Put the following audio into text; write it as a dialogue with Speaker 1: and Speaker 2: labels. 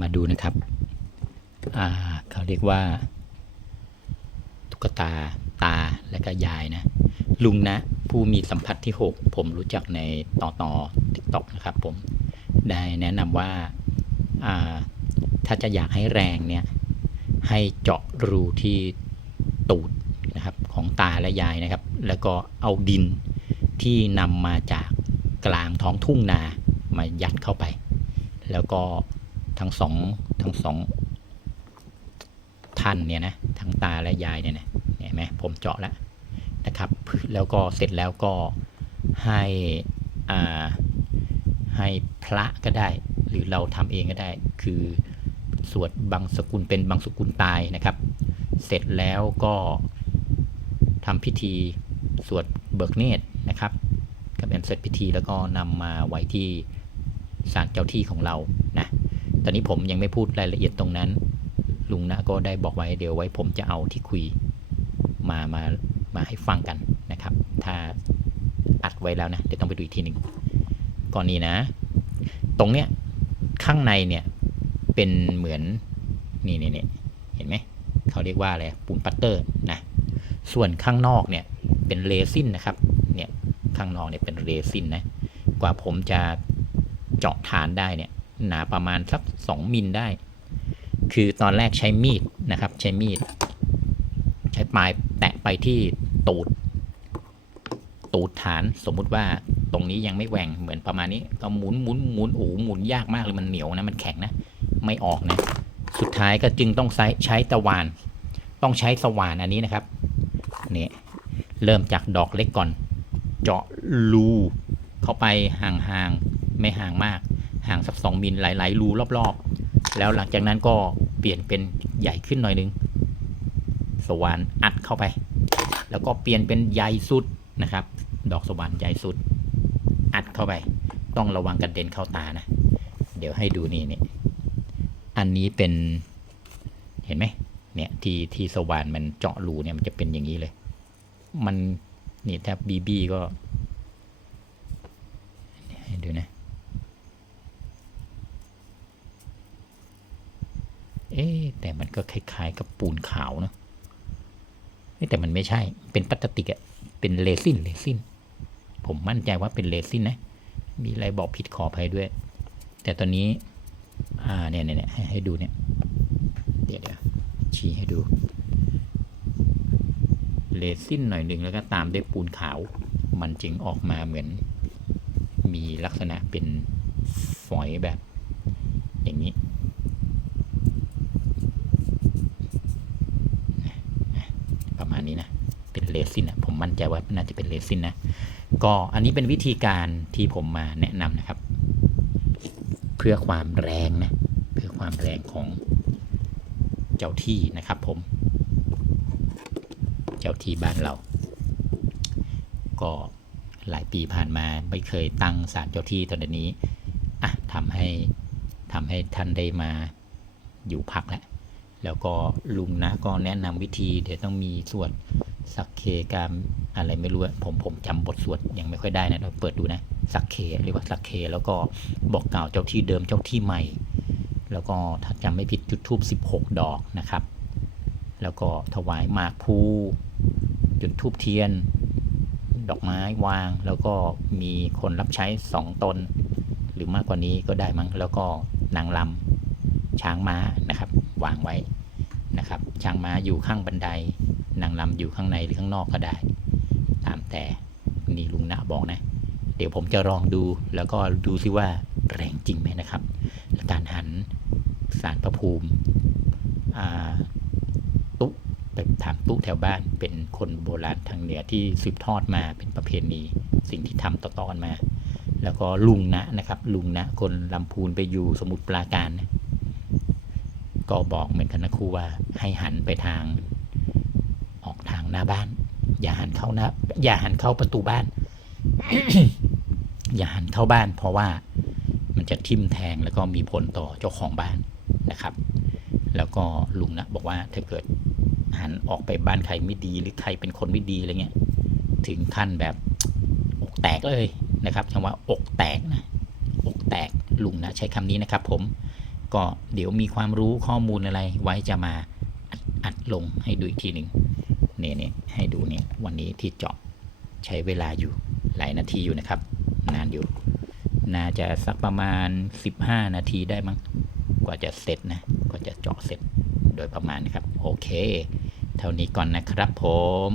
Speaker 1: มาดูนะครับอ่าเขาเรียกว่า ตุ๊กตาตาและก็ยายนะ ลุงนะ ผู้มีสัมผัสที่ 6 ผมรู้จักในต่อต่อทิกตอกนะครับ ผมได้แนะนำว่าอ่า ถ้าจะอยากให้แรงเนี่ย ให้เจาะรูที่ตูดนะครับของตาและยายนะครับ แล้วก็เอาดินที่นำมาจากกลางท้องทุ่งนามายัดเข้าไป แล้วก็ ทั้งสองทั้งสองท่านเนี่ยนะทั้งตาและยายเนี่ยนะเห็นไหมผมเจาะแล้วนะครับ แล้วก็เสร็จแล้วก็ให้อ่าให้พระก็ได้ หรือเราทำเองก็ได้ คือสวดบางสกุลเป็นบางสกุลตายนะครับ เสร็จแล้วก็ทำพิธีสวดเบิกเนตรนะครับก็เป็นเสร็จพิธีแล้วก็นำมาไว้ที่ศาลเจ้าที่ของเรานะ ตอนนี้ผมยังไม่พูดรายละเอียดตรงนั้น ลุงนะก็ได้บอกไว้เดี๋ยวไว้ผมจะเอาที่คุยมามามาให้ฟังกันนะครับ ถ้าอัดไว้แล้วนะเดี๋ยวต้องไปดูอีกทีหนึ่งก่อนนี้นะ ตรงเนี้ยข้างในเนี่ยเป็นเหมือนนี่นี่นี่เห็นไหมเขาเรียกว่าอะไรปูนปัตเตอร์นะส่วนข้างนอกเนี่ยเป็นเรซินนะครับเนี่ยข้างนอกเนี่ยเป็นเรซินนะกว่าผมจะเจาะฐานได้เนี่ย หนาประมาณสัก 2 มิลได้ คือตอนแรกใช้มีดนะครับ ใช้มีด ใช้ปลายแตะไปที่ตูด ตูดฐานสมมุติว่าตรงนี้ยังไม่แหว่งเหมือนประมาณนี้ก็หมุนหมุนหมุนโอ้หหมุนยากมากเลยมันเหนียวนะมันแข็งนะ ไม่ออกนะ สุดท้ายก็จึงต้องใช้ใช้ตะวาน ต้องใช้สว่านอันนี้นะครับเนี่ยเริ่มจากดอกเล็กก่อน เจาะรูเข้าไปห่างๆไม่ห่างมาก ห่างสักสองมิลหลาย ๆ รูรอบ ๆ แล้วหลังจากนั้นก็เปลี่ยนเป็นใหญ่ขึ้นหน่อยนึง สว่านอัดเข้าไป แล้วก็เปลี่ยนเป็นใหญ่สุดนะครับ ดอกสว่านใหญ่สุด อัดเข้าไป ต้องระวังกระเด็นเข้าตานะ เดี๋ยวให้ดูนี่นี่อันนี้เป็นเห็นไหมเนี่ยที่ที่สว่านมันเจาะรูเนี่ยมันจะเป็นอย่างนี้เลย มันนี่แทบบีบีก็ให้ดูนะ เอ๊แต่มันก็คล้ายๆกับปูนขาวเนะแต่มันไม่ใช่ เป็นพลาสติกอะเป็นเรซินเรซิน ผมมั่นใจว่าเป็นเรซินนะ มีอะไรบอกผิดขออภัยด้วย แต่ตอนนี้ อ่าเนี่ยเนี่ยเนี่ยให้ให้ดูเนี่ย เดี๋ยวเดี๋ยวชี้ให้ดู เลซินหน่อยหนึ่งแล้วก็ตามด้วยปูนขาว มันจึงออกมาเหมือน มีลักษณะเป็นฝอยแบบ อย่างนี้ ประมาณ นี้นะเป็นเลซินนะผมมั่นใจว่าน่าจะเป็นเลซินนะก็อันนี้เป็นวิธีการที่ผมมาแนะนำนะครับ เพื่อความแรงนะเพื่อความแรงของเจ้าที่นะครับผม เจ้าที่บ้านเรา ก็หลายปีผ่านมาไม่เคยตั้งศาลเจ้าที่ตอนนี้อะทำให้ทำให้ท่านได้มาอยู่พักแล้ว แล้วก็ลุงนะก็แนะนำวิธีเดี๋ยวต้องมีสวดสักเคกรรมอะไรไม่รู้ผมผมจำบทสวดยังไม่ค่อยได้นะเราเปิดดูนะสักเคเรียกว่าสักเค แล้วก็บอกกล่าวเจ้าที่เดิมเจ้าที่ใหม่ แล้วก็ถ้าจำไม่ผิดจุดทูบ16 ดอกนะครับ แล้วก็ถวายหมากภูจุดทูบเทียน ดอกไม้วาง แล้วก็มีคนรับใช้สองตน หรือมากกว่านี้ก็ได้มั้งแล้วก็นางลำช้างม้านะครับ วางไว้นะครับช้างม้าอยู่ข้างบันไดนางลำอยู่ข้างในหรือข้างนอกก็ได้ ตามแต่นี่ลุงนะบอกนะ เดี๋ยวผมจะลองดูแล้วก็ดูซิว่าแรงจริงไหมนะครับ การหันสารพระภูมิตุ๊ไปถามตุ๊แถวบ้านเป็นคนโบราณทางเหนือที่สืบทอดมาเป็นประเพณีสิ่งที่ทำต่อๆมา แล้วก็ลุงนะนะครับ ลุงนะคนลำพูนไปอยู่สมุทรปราการนะ ก็บอกเหมือนกันนะครูว่า ให้หันไปทาง ออกทางหน้าบ้าน อย่าหันเข้าหน้าอย่าหันเข้าประตูบ้าน อย่าหันเข้าบ้าน เพราะว่ามันจะทิ่มแทงแล้วก็มีผลต่อเจ้าของบ้านนะครับ แล้วก็ลุงนะบอกว่าถ้าเกิดหันออกไปบ้านใครไม่ดีหรือใครเป็นคนไม่ดีอะไรเงี้ยถึงขั้นแบบอกแตกเลยนะครับคำว่าอกแตกนะอกแตกลุงนะใช้คำนี้นะครับผม ก็เดี๋ยวมีความรู้ข้อมูลอะไรไว้จะมาอัดอดลงให้ดูอีกทีหนึ่งเนี่ยเนี่ยให้ดูเนี่ยวันนี้ที่เจาะใช้เวลาอยู่หลายนาทีอยู่นะครับ นานอยู่ น่าจะสักประมาณ 15 นาทีได้มั้งกว่าจะเสร็จนะกว่าจะเจาะเสร็จโดยประมาณนะครับ โอเค เท่านี้ก่อนนะครับผม